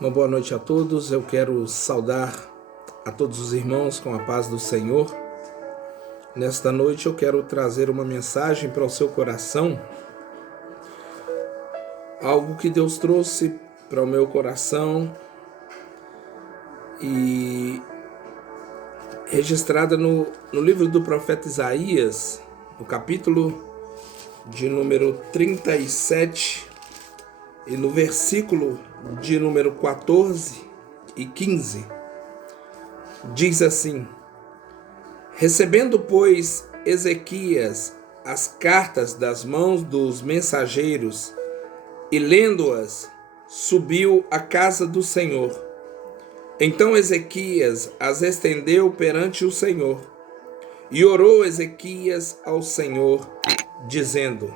Uma boa noite a todos. Eu quero saudar a todos os irmãos com a paz do Senhor. Nesta noite eu quero trazer uma mensagem para o seu coração, algo que Deus trouxe para o meu coração e registrada no livro do profeta Isaías, no capítulo de número 37 e no versículo de número 14 e 15, diz assim: recebendo, pois, Ezequias as cartas das mãos dos mensageiros e lendo-as, subiu à casa do Senhor. Então Ezequias as estendeu perante o Senhor, e orou Ezequias ao Senhor, dizendo: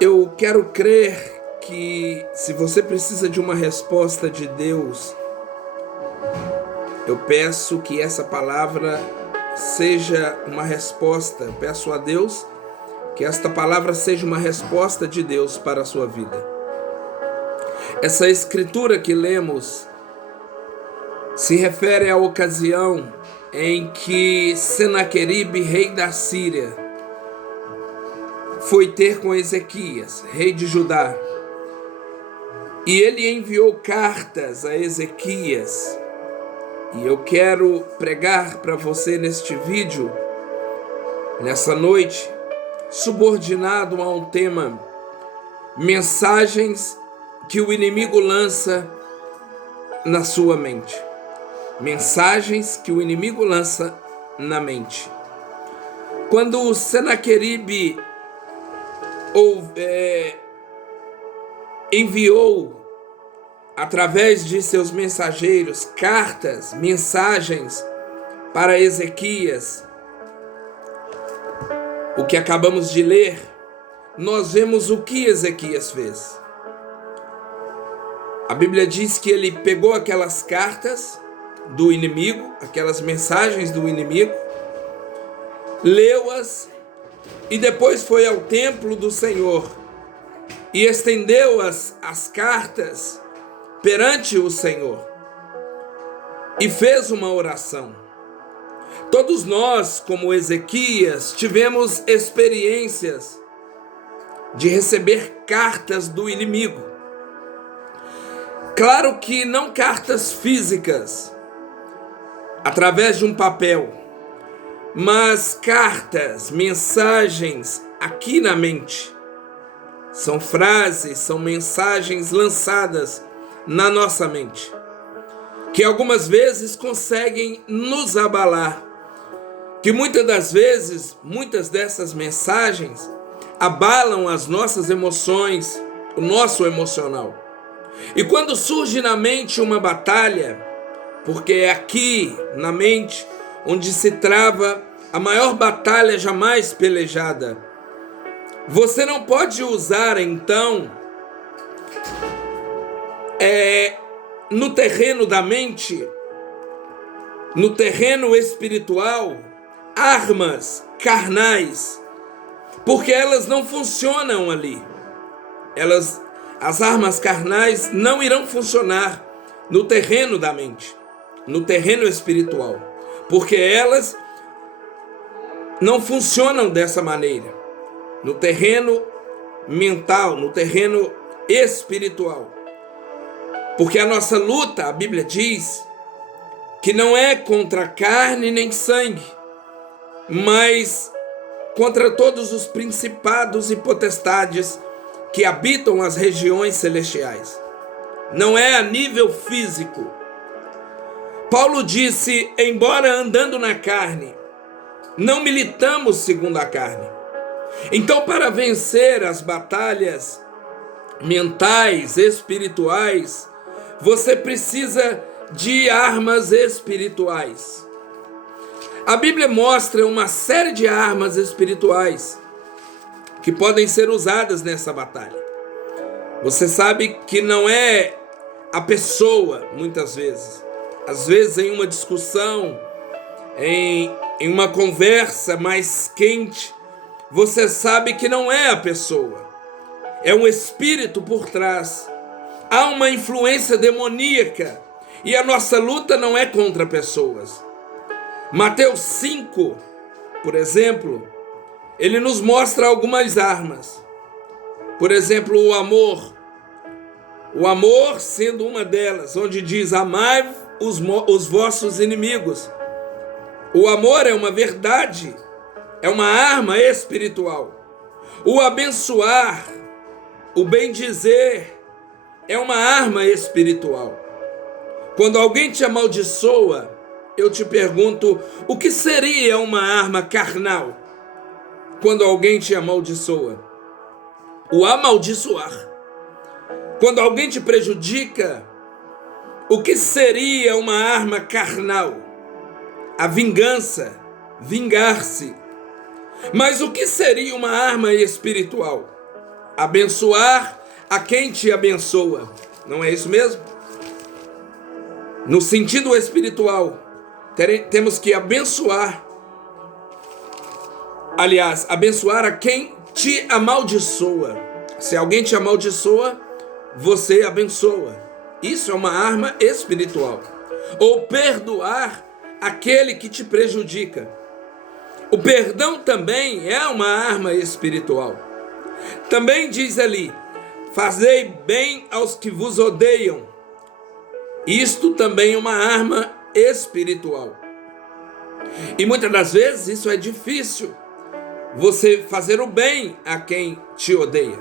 eu quero crer que, se você precisa de uma resposta de Deus, eu peço que essa palavra seja uma resposta. Eu peço a Deus que esta palavra seja uma resposta de Deus para a sua vida. Essa escritura que lemos se refere à ocasião em que Senaqueribe, rei da Síria, foi ter com Ezequias, rei de Judá, e ele enviou cartas a Ezequias. E eu quero pregar para você neste vídeo, nessa noite, subordinado a um tema: mensagens que o inimigo lança na sua mente. Mensagens que o inimigo lança na mente. Quando Senaqueribe enviou, através de seus mensageiros, cartas, mensagens para Ezequias, o que acabamos de ler, nós vemos o que Ezequias fez. A Bíblia diz que ele pegou aquelas cartas do inimigo, aquelas mensagens do inimigo, leu-as e depois foi ao templo do Senhor e estendeu as cartas perante o Senhor e fez uma oração. Todos nós, como Ezequias, tivemos experiências de receber cartas do inimigo. Claro que não cartas físicas, através de um papel, mas cartas, mensagens aqui na mente. São frases, são mensagens lançadas na nossa mente, que algumas vezes conseguem nos abalar, que muitas das vezes, muitas dessas mensagens abalam as nossas emoções, o nosso emocional. E quando surge na mente uma batalha, porque é aqui na mente onde se trava a maior batalha jamais pelejada, você não pode usar então no terreno da mente, no terreno espiritual, armas carnais, porque elas não funcionam ali. As armas carnais não irão funcionar no terreno da mente, no terreno espiritual, porque elas não funcionam dessa maneira. No terreno mental, no terreno espiritual. Porque a nossa luta, a Bíblia diz, que não é contra carne nem sangue, mas contra todos os principados e potestades que habitam as regiões celestiais. Não é a nível físico. Paulo disse: embora andando na carne, não militamos segundo a carne. Então, para vencer as batalhas mentais, espirituais, você precisa de armas espirituais. A Bíblia mostra uma série de armas espirituais que podem ser usadas nessa batalha. Você sabe que não é a pessoa, muitas vezes. Às vezes, em uma discussão, em uma conversa mais quente, você sabe que não é a pessoa, é um espírito por trás. Há uma influência demoníaca e a nossa luta não é contra pessoas. Mateus 5, por exemplo, ele nos mostra algumas armas. Por exemplo, o amor. O amor sendo uma delas, onde diz: amai os vossos inimigos. O amor é uma verdade, é uma arma espiritual. O abençoar, o bem-dizer, é uma arma espiritual. Quando alguém te amaldiçoa, eu te pergunto, o que seria uma arma carnal? Quando alguém te amaldiçoa, o amaldiçoar. Quando alguém te prejudica, o que seria uma arma carnal? A vingança, vingar-se. Mas o que seria uma arma espiritual? Abençoar a quem te abençoa. Não é isso mesmo? No sentido espiritual, temos que abençoar. Aliás, abençoar a quem te amaldiçoa. Se alguém te amaldiçoa, você abençoa. Isso é uma arma espiritual. Ou perdoar aquele que te prejudica. O perdão também é uma arma espiritual. Também diz ali: fazei bem aos que vos odeiam. Isto também é uma arma espiritual. E muitas das vezes isso é difícil. Você fazer o bem a quem te odeia.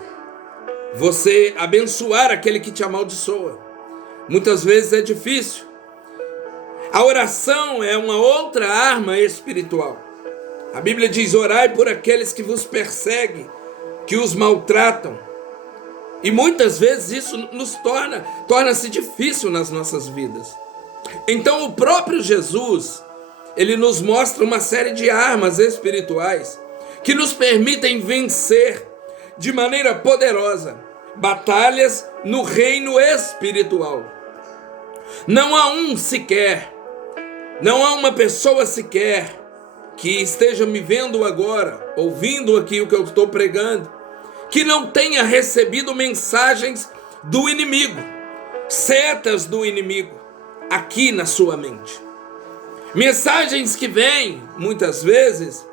Você abençoar aquele que te amaldiçoa. Muitas vezes é difícil. A oração é uma outra arma espiritual. A Bíblia diz: orai por aqueles que vos perseguem, que os maltratam. E muitas vezes isso nos torna-se difícil nas nossas vidas. Então o próprio Jesus, ele nos mostra uma série de armas espirituais que nos permitem vencer de maneira poderosa batalhas no reino espiritual. Não há não há uma pessoa sequer que esteja me vendo agora, ouvindo aqui o que eu estou pregando, que não tenha recebido mensagens do inimigo, setas do inimigo, aqui na sua mente. Mensagens que vêm, muitas vezes,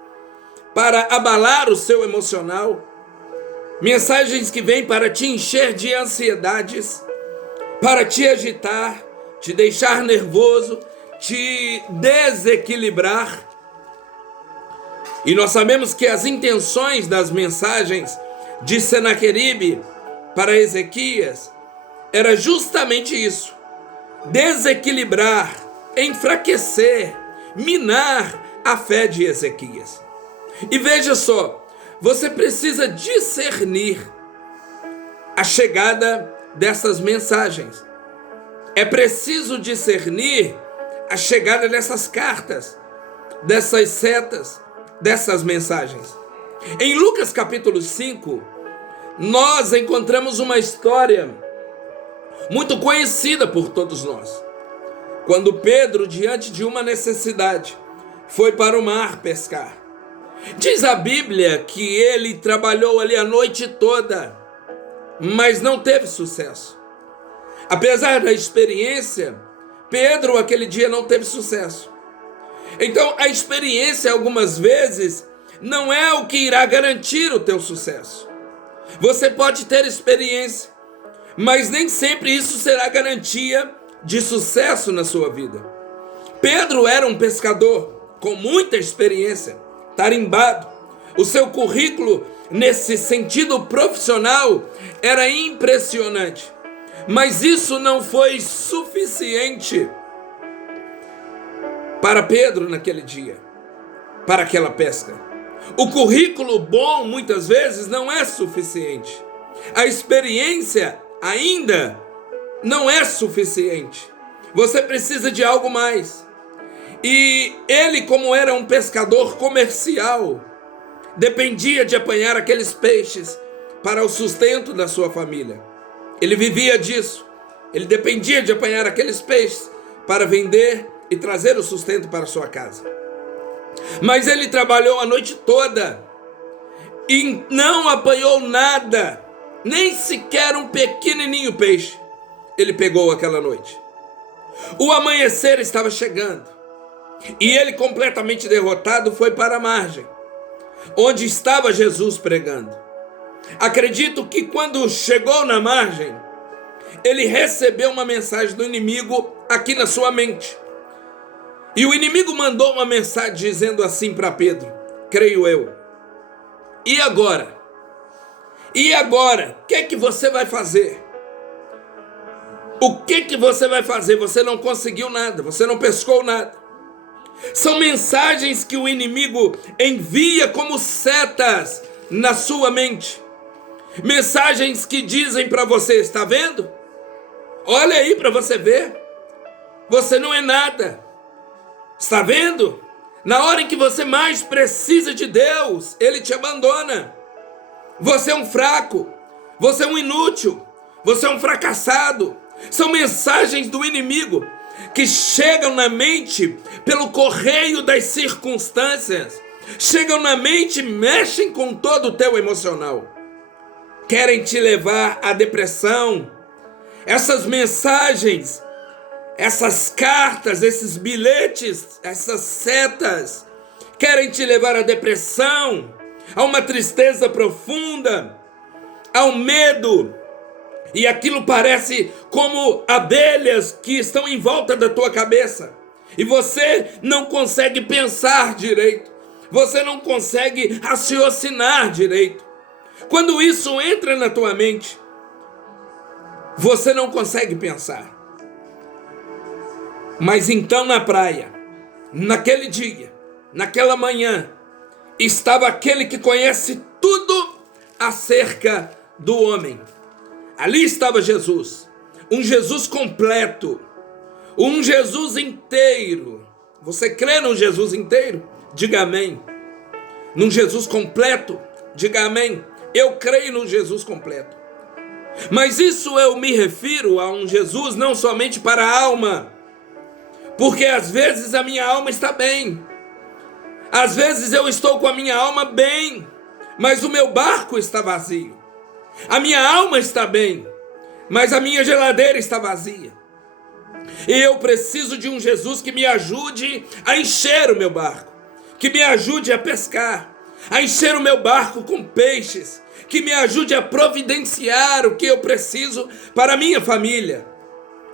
para abalar o seu emocional, mensagens que vêm para te encher de ansiedades, para te agitar, te deixar nervoso, te desequilibrar. E nós sabemos que as intenções das mensagens de Senaqueribe para Ezequias era justamente isso: desequilibrar, enfraquecer, minar a fé de Ezequias. E veja só, você precisa discernir a chegada dessas mensagens. É preciso discernir a chegada dessas cartas, dessas setas, dessas mensagens. Em Lucas capítulo 5, nós encontramos uma história muito conhecida por todos nós. Quando Pedro, diante de uma necessidade, foi para o mar pescar. Diz a Bíblia que ele trabalhou ali a noite toda, mas não teve sucesso. Apesar da experiência, Pedro aquele dia não teve sucesso. Então a experiência algumas vezes não é o que irá garantir o teu sucesso. Você pode ter experiência, mas nem sempre isso será garantia de sucesso na sua vida. Pedro era um pescador com muita experiência, tarimbado. O seu currículo nesse sentido profissional era impressionante. Mas isso não foi suficiente para Pedro naquele dia, para aquela pesca. O currículo bom muitas vezes não é suficiente. A experiência ainda não é suficiente. Você precisa de algo mais. E ele, como era um pescador comercial, dependia de apanhar aqueles peixes para o sustento da sua família. Ele vivia disso. Ele dependia de apanhar aqueles peixes para vender e trazer o sustento para sua casa. Mas ele trabalhou a noite toda e não apanhou nada. nem sequer um pequenininho peixe ele pegou aquela noite. O amanhecer estava chegando e ele, completamente derrotado, foi para a margem, onde estava Jesus pregando. Acredito que quando chegou na margem, ele recebeu uma mensagem do inimigo aqui na sua mente. E o inimigo mandou uma mensagem dizendo assim para Pedro, creio eu: e agora? E agora? O que você vai fazer? O que você vai fazer? Você não conseguiu nada, você não pescou nada. São mensagens que o inimigo envia como setas na sua mente. Mensagens que dizem para você, está vendo? Olha aí para você ver. Você não é nada. Está vendo? Na hora em que você mais precisa de Deus, Ele te abandona. Você é um fraco. Você é um inútil. Você é um fracassado. São mensagens do inimigo que chegam na mente pelo correio das circunstâncias. Chegam na mente e mexem com todo o teu emocional. Querem te levar à depressão. Essas mensagens, essas cartas, esses bilhetes, essas setas, querem te levar à depressão, a uma tristeza profunda, ao medo. E aquilo parece como abelhas que estão em volta da tua cabeça. E você não consegue pensar direito. Você não consegue raciocinar direito. Quando isso entra na tua mente, você não consegue pensar. Mas então na praia, naquele dia, naquela manhã, estava aquele que conhece tudo acerca do homem. Ali estava Jesus, um Jesus completo, um Jesus inteiro. Você crê num Jesus inteiro? Diga amém. Num Jesus completo? Diga amém. Eu creio num Jesus completo. Mas isso eu me refiro a um Jesus não somente para a alma, porque às vezes a minha alma está bem, às vezes eu estou com a minha alma bem, mas o meu barco está vazio. A minha alma está bem, mas a minha geladeira está vazia. E eu preciso de um Jesus que me ajude a encher o meu barco, que me ajude a pescar, a encher o meu barco com peixes, que me ajude a providenciar o que eu preciso para a minha família.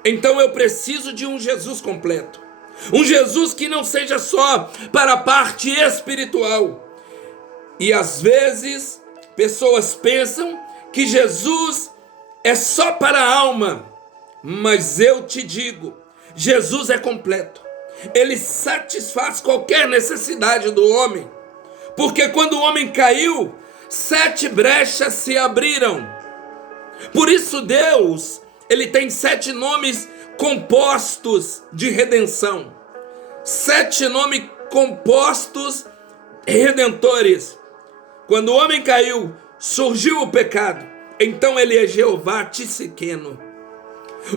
Então eu preciso de um Jesus completo, um Jesus que não seja só para a parte espiritual. E às vezes pessoas pensam que Jesus é só para a alma, mas eu te digo, Jesus é completo. Ele satisfaz qualquer necessidade do homem, porque quando o homem caiu, 7 brechas se abriram. Por isso Deus, Ele tem 7 nomes compostos de redenção, 7 nomes compostos redentores. Quando o homem caiu, surgiu o pecado, então Ele é Jeová Tsidkenu.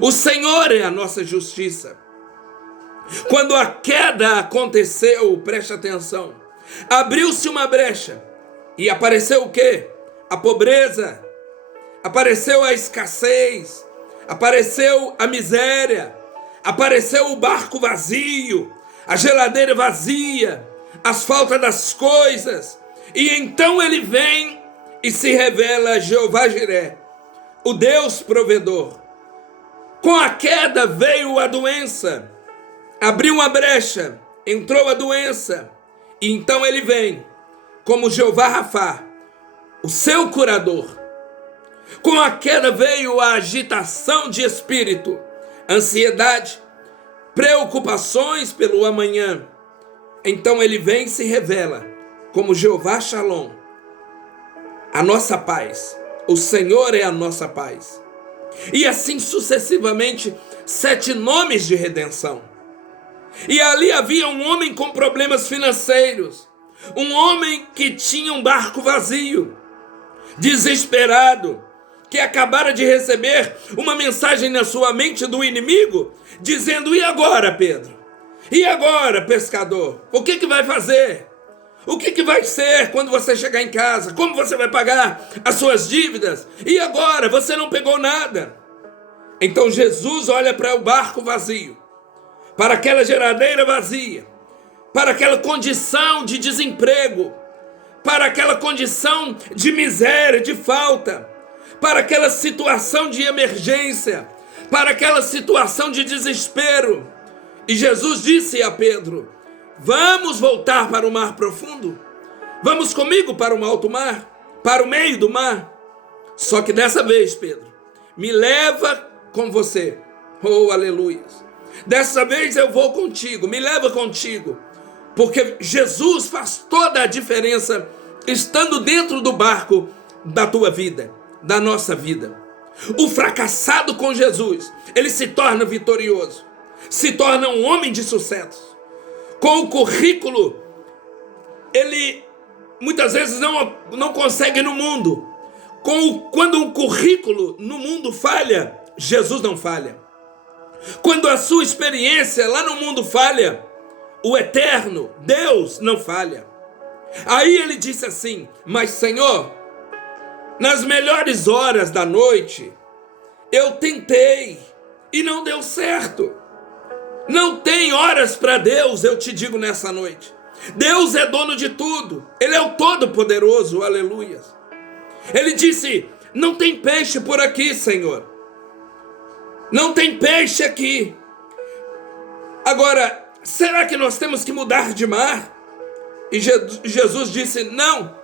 O Senhor é a nossa justiça. Quando a queda aconteceu, preste atenção, abriu-se uma brecha e apareceu o quê? A pobreza, apareceu a escassez, apareceu a miséria, apareceu o barco vazio, a geladeira vazia, as faltas das coisas. E então Ele vem e se revela Jeová Jiré, o Deus provedor. Com a queda veio a doença, abriu uma brecha, entrou a doença, e então Ele vem como Jeová Rafá, o seu curador. Com a queda veio a agitação de espírito, ansiedade, preocupações pelo amanhã. Então Ele vem e se revela como Jeová Shalom, a nossa paz. O Senhor é a nossa paz. E assim sucessivamente, 7 nomes de redenção. E ali havia um homem com problemas financeiros, um homem que tinha um barco vazio, desesperado, que acabara de receber uma mensagem na sua mente do inimigo, dizendo: e agora, Pedro? E agora, pescador? O que vai fazer? O que vai ser quando você chegar em casa? Como você vai pagar as suas dívidas? E agora? Você não pegou nada. Então Jesus olha para o barco vazio, para aquela geladeira vazia, para aquela condição de desemprego, para aquela condição de miséria, de falta, para aquela situação de emergência, para aquela situação de desespero. E Jesus disse a Pedro: vamos voltar para o mar profundo? Vamos comigo para o alto mar? Para o meio do mar? Só que dessa vez, Pedro, me leva com você. Oh, aleluia. Dessa vez eu vou contigo, me leva contigo. Porque Jesus faz toda a diferença estando dentro do barco da tua vida, da nossa vida. O fracassado com Jesus, ele se torna vitorioso, se torna um homem de sucesso. Com o currículo, ele muitas vezes não consegue no mundo. Quando um currículo no mundo falha, Jesus não falha. Quando a sua experiência lá no mundo falha, o eterno, Deus, não falha. Aí ele disse assim: mas Senhor, nas melhores horas da noite, eu tentei e não deu certo. Não tem horas para Deus, eu te digo nessa noite. Deus é dono de tudo. Ele é o Todo-Poderoso, aleluia. Ele disse: não tem peixe por aqui, Senhor. Não tem peixe aqui. Agora, será que nós temos que mudar de mar? E Jesus disse: não,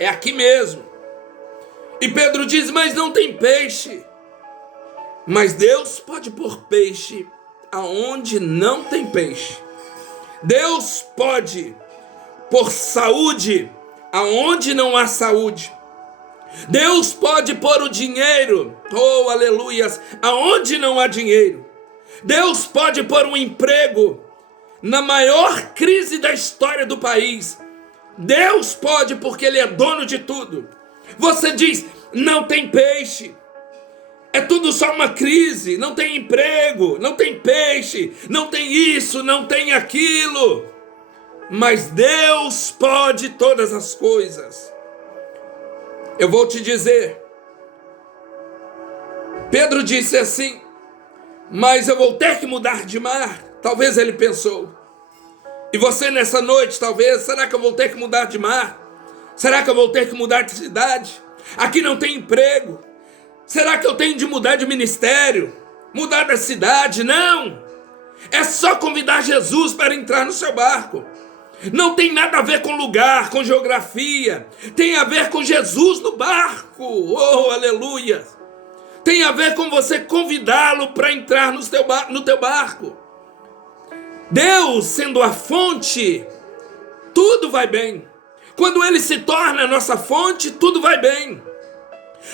é aqui mesmo. E Pedro diz: mas não tem peixe. Mas Deus pode pôr peixe aonde não tem peixe. Deus pode pôr saúde aonde não há saúde. Deus pode pôr o dinheiro, oh aleluias, aonde não há dinheiro. Deus pode pôr um emprego na maior crise da história do país. Deus pode, porque Ele é dono de tudo. Você diz: não tem peixe. É tudo só uma crise, não tem emprego, não tem peixe, não tem isso, não tem aquilo. Mas Deus pode todas as coisas. Eu vou te dizer, Pedro disse assim: mas eu vou ter que mudar de mar. Talvez ele pensou. E você nessa noite, talvez: será que eu vou ter que mudar de mar? Será que eu vou ter que mudar de cidade? Aqui não tem emprego. Será que eu tenho de mudar de ministério? Mudar da cidade? Não! É só convidar Jesus para entrar no seu barco. Não tem nada a ver com lugar, com geografia. Tem a ver com Jesus no barco. Oh, aleluia! Tem a ver com você convidá-lo para entrar no teu barco. Deus sendo a fonte, tudo vai bem. Quando Ele se torna a nossa fonte, tudo vai bem.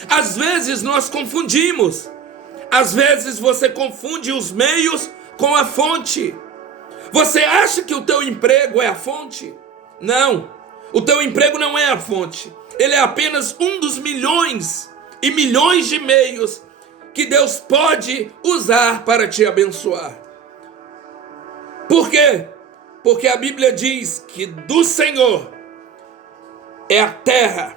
Às vezes nós confundimos. Às vezes você confunde os meios com a fonte. Você acha que o teu emprego é a fonte? Não, o teu emprego não é a fonte. Ele é apenas um dos milhões e milhões de meios que Deus pode usar para te abençoar. Por quê? Porque a Bíblia diz que do Senhor é a terra,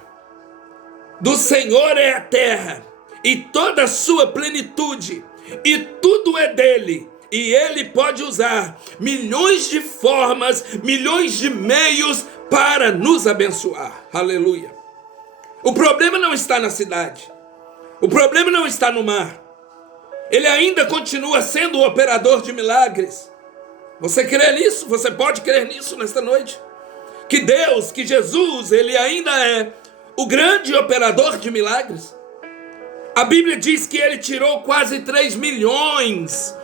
do Senhor é a terra e toda a sua plenitude, e tudo é dele. E Ele pode usar milhões de formas, milhões de meios para nos abençoar. Aleluia. O problema não está na cidade. O problema não está no mar. Ele ainda continua sendo o operador de milagres. Você crê nisso? Você pode crer nisso nesta noite? Que Deus, que Jesus, Ele ainda é o grande operador de milagres. A Bíblia diz que Ele tirou quase 3 milhões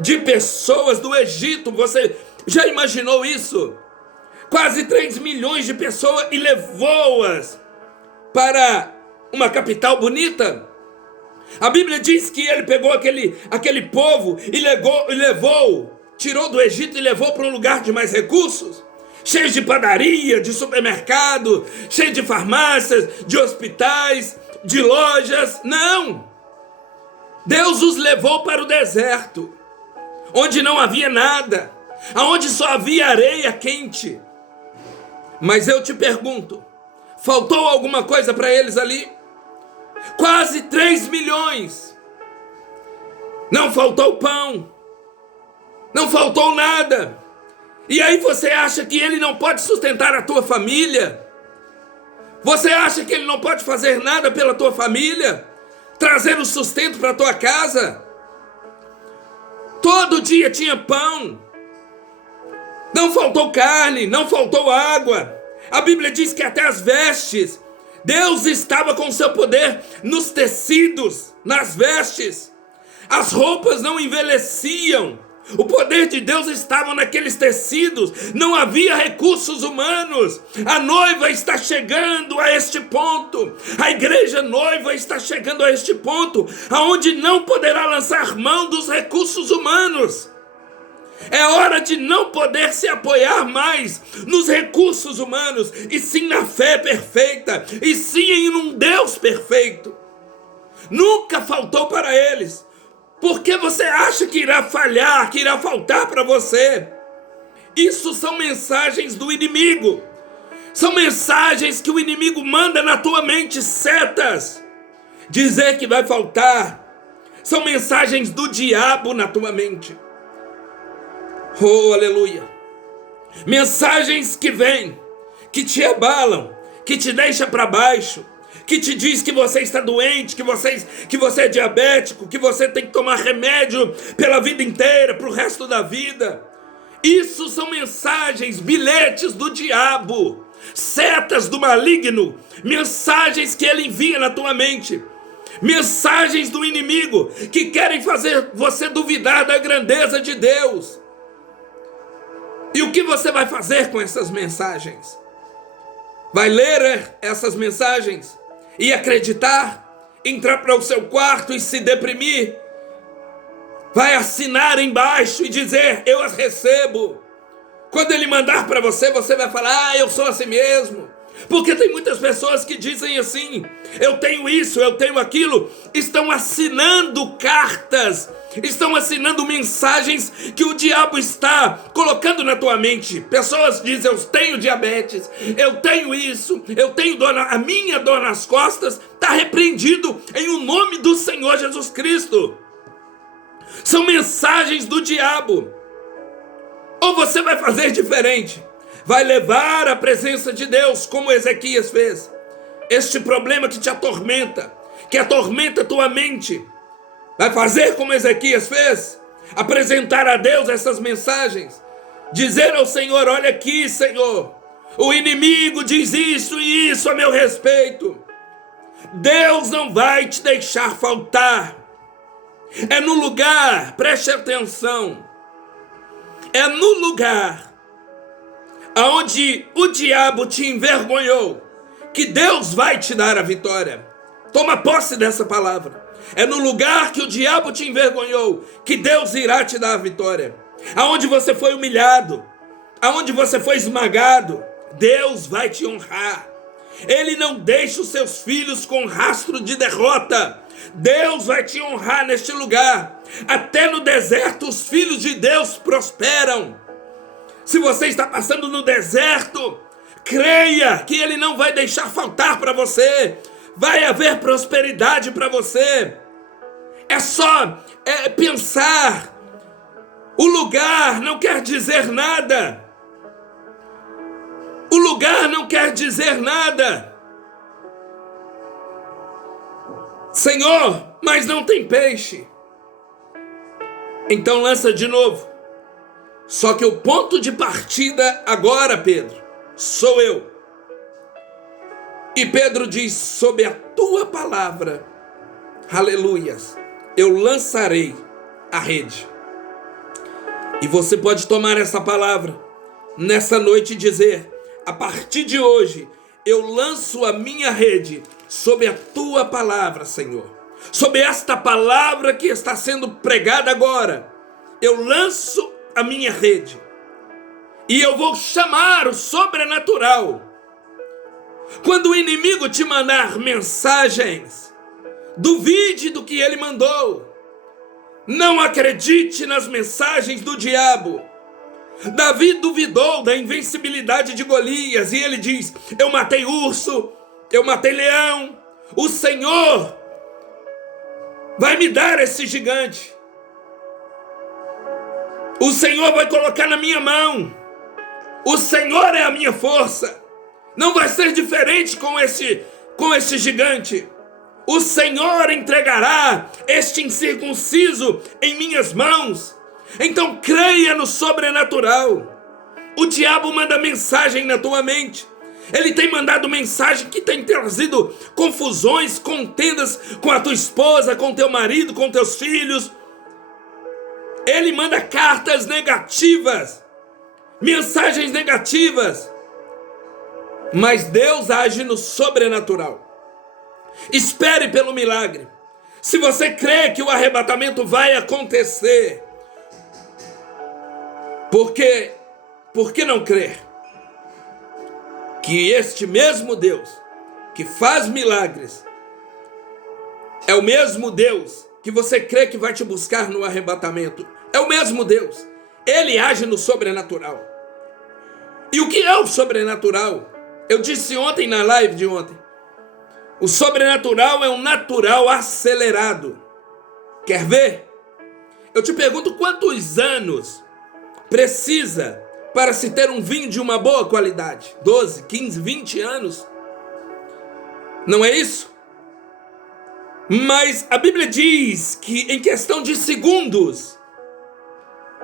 de pessoas do Egito. Você já imaginou isso? Quase 3 milhões de pessoas, e levou-as para uma capital bonita. A Bíblia diz que Ele pegou aquele povo e levou, tirou do Egito e levou para um lugar de mais recursos, cheio de padaria, de supermercado, cheio de farmácias, de hospitais, de lojas. Não! Deus os levou para o deserto, onde não havia nada, aonde só havia areia quente. Mas eu te pergunto, faltou alguma coisa para eles ali? Quase 3 milhões. Não faltou pão. Não faltou nada. E aí você acha que ele não pode sustentar a tua família? Você acha que ele não pode fazer nada pela tua família? Trazer o sustento para a tua casa? Todo dia tinha pão. Não faltou carne, não faltou água. A Bíblia diz que até as vestes, Deus estava com o seu poder nos tecidos, nas vestes. As roupas não envelheciam. O poder de Deus estava naqueles tecidos. Não havia recursos humanos. A noiva está chegando a este ponto. A igreja noiva está chegando a este ponto, aonde não poderá lançar mão dos recursos humanos. É hora de não poder se apoiar mais nos recursos humanos, e sim na fé perfeita, e sim em um Deus perfeito. Nunca faltou para eles. Por que você acha que irá falhar, que irá faltar para você? Isso são mensagens do inimigo. São mensagens que o inimigo manda na tua mente, setas. Dizer que vai faltar. São mensagens do diabo na tua mente. Oh, aleluia. Mensagens que vêm, que te abalam, que te deixam para baixo, que te diz que você está doente, que você é diabético, que você tem que tomar remédio pela vida inteira, para o resto da vida. Isso são mensagens, bilhetes do diabo, setas do maligno, mensagens que ele envia na tua mente, mensagens do inimigo que querem fazer você duvidar da grandeza de Deus. E o que você vai fazer com essas mensagens? Vai ler essas mensagens e acreditar? Entrar para o seu quarto e se deprimir? Vai assinar embaixo e dizer, eu as recebo. Quando ele mandar para você, você vai falar, eu sou assim mesmo. Porque tem muitas pessoas que dizem assim, eu tenho isso, eu tenho aquilo. Estão assinando cartas, estão assinando mensagens que o diabo está colocando na tua mente. Pessoas dizem, eu tenho diabetes, eu tenho isso, eu tenho dor, a minha dor nas costas está repreendido em o nome do Senhor Jesus Cristo. São mensagens do diabo. Ou você vai fazer diferente, vai levar a presença de Deus, como Ezequias fez. Este problema que te atormenta, que atormenta a tua mente, vai fazer como Ezequias fez, apresentar a Deus essas mensagens, dizer ao Senhor, olha aqui, Senhor, o inimigo diz isso e isso a meu respeito. Deus não vai te deixar faltar. É no lugar, preste atenção, é no lugar aonde o diabo te envergonhou que Deus vai te dar a vitória. Toma posse dessa palavra. É no lugar que o diabo te envergonhou que Deus irá te dar a vitória. Aonde você foi humilhado, aonde você foi esmagado, Deus vai te honrar. Ele não deixa os seus filhos com rastro de derrota. Deus vai te honrar neste lugar. Até no deserto os filhos de Deus prosperam. Se você está passando no deserto, creia que Ele não vai deixar faltar para você. Vai haver prosperidade para você. É só pensar. O lugar não quer dizer nada. O lugar não quer dizer nada. Senhor, mas não tem peixe. Então lança de novo. Só que o ponto de partida agora, Pedro, sou eu. E Pedro diz, sob a tua palavra, aleluias, eu lançarei a rede. E você pode tomar essa palavra nessa noite e dizer, a partir de hoje, eu lanço a minha rede sob a tua palavra, Senhor. Sob esta palavra que está sendo pregada agora, eu lanço a minha rede. E eu vou chamar o sobrenatural. Quando o inimigo te mandar mensagens, duvide do que ele mandou. Não acredite nas mensagens do diabo. Davi duvidou da invencibilidade de Golias, e ele diz: eu matei urso, eu matei leão, o Senhor vai me dar esse gigante, o Senhor vai colocar na minha mão, o Senhor é a minha força, não vai ser diferente com esse gigante. O Senhor entregará este incircunciso em minhas mãos. Então creia no sobrenatural. O diabo manda mensagem na tua mente. Ele tem mandado mensagem que tem trazido confusões, contendas com a tua esposa, com teu marido, com teus filhos. Ele manda cartas negativas, mensagens negativas. Mas Deus age no sobrenatural. Espere pelo milagre. Se você crê que o arrebatamento vai acontecer, por que não crer que este mesmo Deus que faz milagres é o mesmo Deus que você crê que vai te buscar no arrebatamento? É o mesmo Deus. Ele age no sobrenatural. E o que é o sobrenatural? Eu disse ontem na live de ontem. O sobrenatural é um natural acelerado. Quer ver? Eu te pergunto, quantos anos precisa para se ter um vinho de uma boa qualidade? 12, 15, 20 anos? Não é isso? Mas a Bíblia diz que em questão de segundos,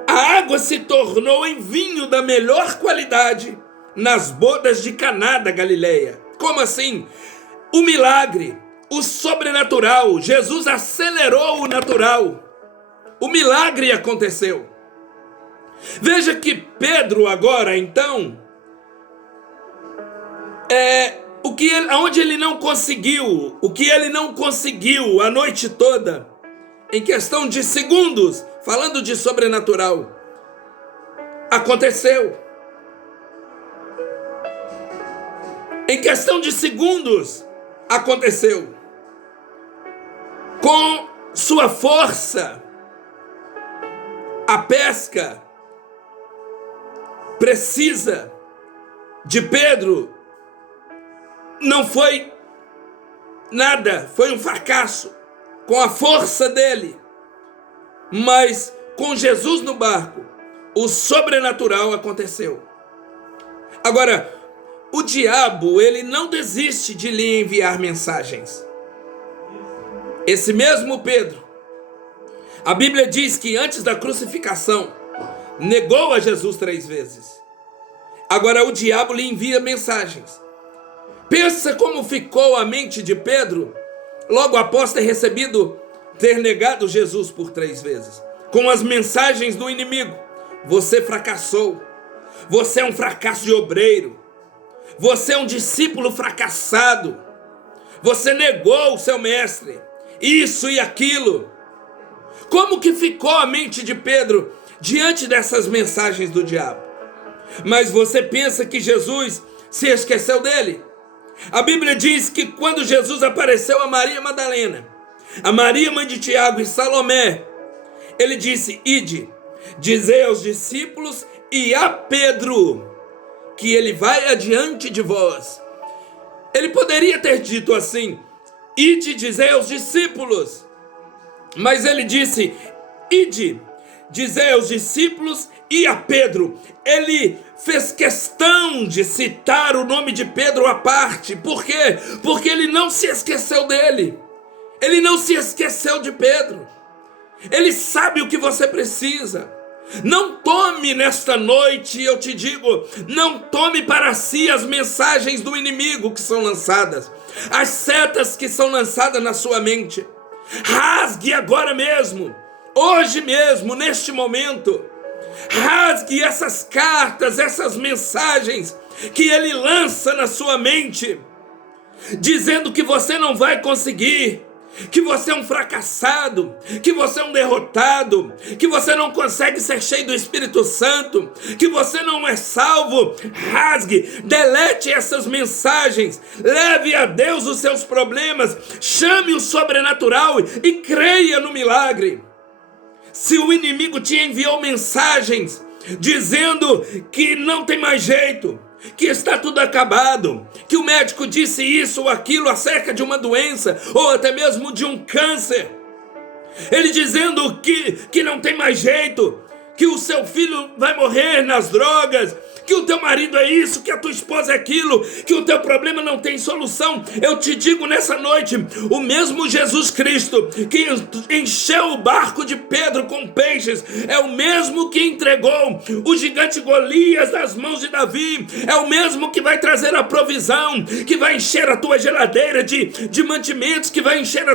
a água se tornou em vinho da melhor qualidade nas bodas de Caná da Galileia. Como assim? O milagre, o sobrenatural, Jesus acelerou o natural. O milagre aconteceu. Veja que Pedro agora, então, aonde ele não conseguiu, o que ele não conseguiu a noite toda, em questão de segundos, falando de sobrenatural, aconteceu. Em questão de segundos, aconteceu. Com sua força, a pesca precisa de Pedro não foi nada, foi um fracasso com a força dele, mas com Jesus no barco, o sobrenatural aconteceu. Agora, o diabo, ele não desiste de lhe enviar mensagens. Esse mesmo Pedro, a Bíblia diz que antes da crucificação, negou a Jesus 3 vezes. Agora o diabo lhe envia mensagens. Pensa como ficou a mente de Pedro logo após ter negado Jesus por 3 vezes. Com as mensagens do inimigo. Você fracassou. Você é um fracasso de obreiro. Você é um discípulo fracassado. Você negou o seu mestre. Isso e aquilo. Como que ficou a mente de Pedro diante dessas mensagens do diabo? Mas você pensa que Jesus se esqueceu dele? A Bíblia diz que quando Jesus apareceu a Maria Madalena, a Maria mãe de Tiago e Salomé, ele disse: ide, dizei aos discípulos e a Pedro que ele vai adiante de vós. Ele poderia ter dito assim: ide, dizei aos discípulos. Mas ele disse: ide, dizei aos discípulos e a Pedro. Ele fez questão de citar o nome de Pedro à parte. Por quê? Porque ele não se esqueceu dele. Ele não se esqueceu de Pedro. Ele sabe o que você precisa. Não tome nesta noite, eu te digo, não tome para si as mensagens do inimigo que são lançadas, as setas que são lançadas na sua mente. Rasgue agora mesmo, hoje mesmo, neste momento. Rasgue essas cartas, essas mensagens que ele lança na sua mente, dizendo que você não vai conseguir, que você é um fracassado, que você é um derrotado, que você não consegue ser cheio do Espírito Santo, que você não é salvo. Rasgue, delete essas mensagens, leve a Deus os seus problemas, chame o sobrenatural e creia no milagre. Se o inimigo te enviou mensagens dizendo que não tem mais jeito, que está tudo acabado, que o médico disse isso ou aquilo acerca de uma doença, ou até mesmo de um câncer. Ele dizendo que não tem mais jeito, que o seu filho vai morrer nas drogas, que o teu marido é isso, que a tua esposa é aquilo, que o teu problema não tem solução. Eu te digo nessa noite, o mesmo Jesus Cristo que encheu o barco de Pedro com peixes, é o mesmo que entregou o gigante Golias das mãos de Davi, é o mesmo que vai trazer a provisão, que vai encher a tua geladeira de mantimentos, que vai encher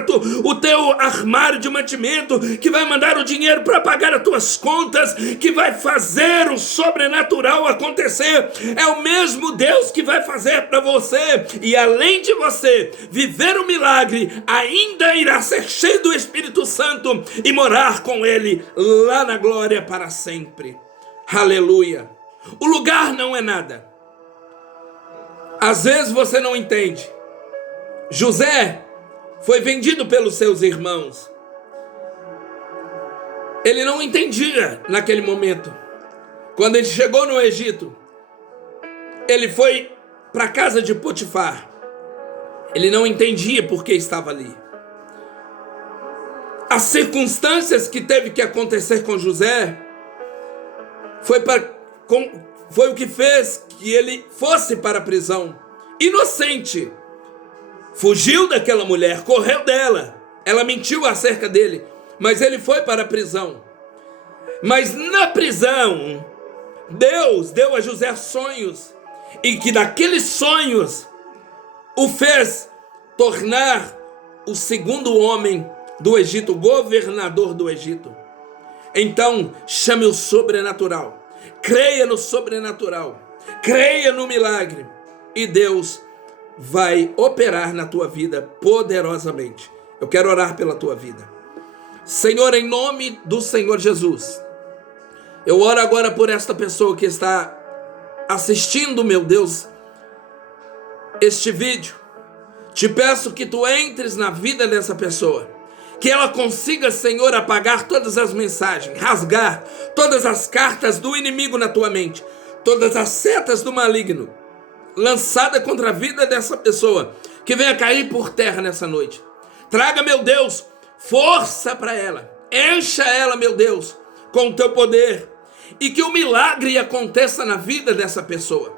o teu armário de mantimento, que vai mandar o dinheiro para pagar as tuas contas, que vai fazer o sobrenatural acontecer. É o mesmo Deus que vai fazer para você, e além de você viver o milagre, ainda irá ser cheio do Espírito Santo e morar com Ele lá na glória para sempre. Aleluia. O lugar não é nada. Às vezes você não entende. José foi vendido pelos seus irmãos. Ele não entendia naquele momento. Quando ele chegou no Egito, ele foi para a casa de Potifar. Ele não entendia por que estava ali. As circunstâncias que teve que acontecer com José foi o que fez que ele fosse para a prisão. Inocente. Fugiu daquela mulher, correu dela. Ela mentiu acerca dele, mas ele foi para a prisão. Mas na prisão, Deus deu a José sonhos, e que daqueles sonhos o fez tornar o segundo homem do Egito, governador do Egito. Então, chame o sobrenatural, creia no sobrenatural, creia no milagre, e Deus vai operar na tua vida poderosamente. Eu quero orar pela tua vida. Senhor, em nome do Senhor Jesus, eu oro agora por esta pessoa que está assistindo, meu Deus, este vídeo. Te peço que tu entres na vida dessa pessoa, que ela consiga, Senhor, apagar todas as mensagens, rasgar todas as cartas do inimigo na tua mente, todas as setas do maligno lançada contra a vida dessa pessoa, que venha cair por terra nessa noite. Traga, meu Deus, força para ela, encha ela, meu Deus, com o teu poder, e que o milagre aconteça na vida dessa pessoa.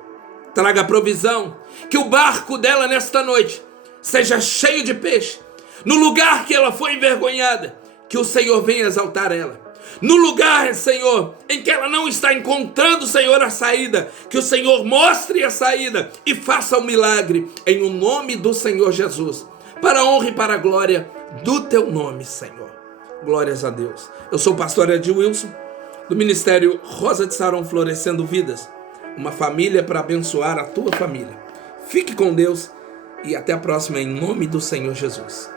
Traga provisão, que o barco dela nesta noite seja cheio de peixe. No lugar que ela foi envergonhada, que o Senhor venha exaltar ela. No lugar, Senhor, em que ela não está encontrando, Senhor, a saída, que o Senhor mostre a saída e faça o milagre, em o nome do Senhor Jesus, para a honra e para a glória do teu nome, Senhor. Glórias a Deus. Eu sou o pastor Edilson, do Ministério Rosa de Saron Florescendo Vidas, uma família para abençoar a tua família. Fique com Deus e até a próxima, em nome do Senhor Jesus.